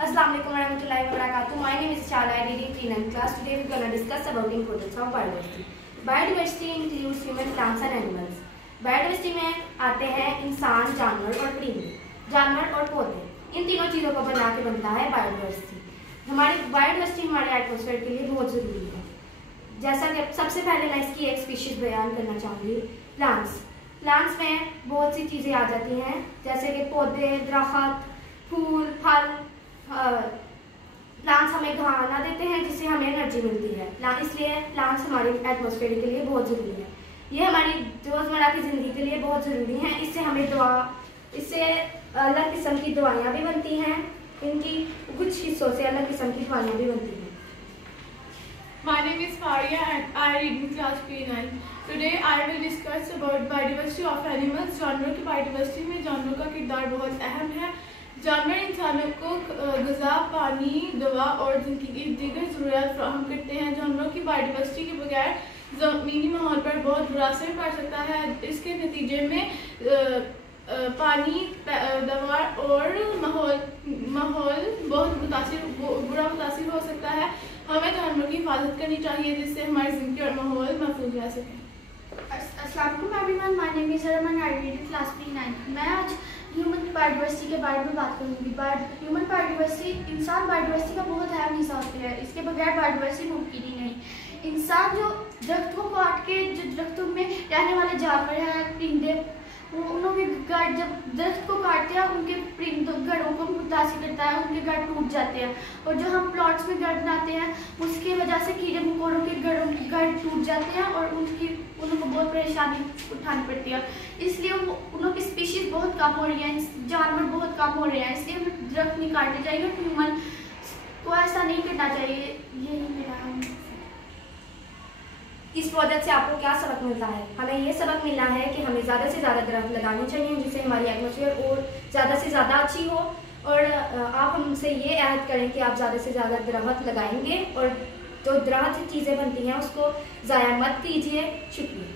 Assalamualaikum warahmatullahi wabarakatuh. My name is Shala. I did in 3 class. Today we're gonna discuss about importance of biodiversity. Biodiversity includes human, plants and animals. Biodiversity में आते हैं इंसान, जानवर और परिंदे, जानवर और पौधे। इन तीनों चीज़ों को बना के बनता है बायोडाइवर्सिटी। हमारी बायोडाइवर्सिटी हमारे एटमॉस्फेयर के लिए बहुत ज़रूरी है। जैसा कि सबसे पहले मैं इसकी एक स्पीशीज बयान करना चाहूँगी, प्लांट्स। प्लांट्स में बहुत सी चीज़ें आ जाती हैं, जैसे कि पौधे, दरख्त, फूल, फल। प्लांट्स हमें खाना देते हैं जिससे हमें एनर्जी मिलती है, इसलिए प्लांट्स हमारे एटमॉस्फेयर के लिए बहुत ज़रूरी है। ये हमारी रोज़मर्रा की ज़िंदगी के लिए बहुत ज़रूरी है। इससे अलग किस्म की दवाइयाँ भी बनती हैं, इनकी कुछ हिस्सों से अलग किस्म की दवाइयाँ भी बनती हैं। My name is Faria and I read in class P9. Today I will discuss about biodiversity of animals. जानवरों की बायोडाइवर्सिटी में जानवरों का किरदार बहुत अहम है। जानवर इंसानों को ग़िज़ा, पानी, दवा और जिनकी दीगर ज़रूरियात फराहम करते हैं। जानवरों की बायोडाइवर्सिटी के बगैर ज़मीनी माहौल पर बहुत बुरा असर पड़ सकता है। इसके नतीजे में पानी, दवा और माहौल बहुत बुरा मुतासिर हो सकता है। हमें जानवरों की हिफाजत करनी चाहिए जिससे हमारी ज़िंदगी और माहौल महफूज रह सके। अस्सलाम everyone, my name is Arman, I read in class P9। मैं आज ह्यूमन बायोडाइवर्सिटी के बारे में बात करूँगी। ह्यूमन बायोडाइवर्सिटी इंसान बायोडाइवर्सिटी का बहुत अहम हिस्सा होती है। इसके बगैर बायोडाइवर्सिटी मुमकिन ही नहीं। इंसान जो दरख्त को काट के जो दरख्तों में रहने वाले जानवर हैं, परिंदे, उनके घर जब दरख्त को काटते हैं उनके घरों को मुतासिर करता है, उनके घर टूट जाते हैं। और जो हम प्लॉट्स में घर बनाते हैं उसकी वजह से कीड़े मकोड़ों के घर टूट जाते हैं और उनको बहुत परेशानी उठानी पड़ती है। इसलिए उनकी स्पीशीज़ बहुत कम हो रही हैं, जानवर बहुत कम हो रहे हैं। इसलिए हमें दरख्त नहीं काटने चाहिए, ह्यूमन को ऐसा नहीं करना चाहिए। यही मेरा इस प्रोजेक्ट से आपको क्या सबक मिलता है? हमें ये सबक मिला है कि हमें ज़्यादा से ज़्यादा दरख्त लगाने चाहिए जिससे हमारी एटमॉस्फेयर और ज़्यादा से ज़्यादा अच्छी हो। और आप हमसे ये अहद करें कि आप ज़्यादा से ज़्यादा दरख्त लगाएंगे और जो दरख्त चीज़ें बनती हैं उसको ज़ाया मत कीजिए। शुक्रिया।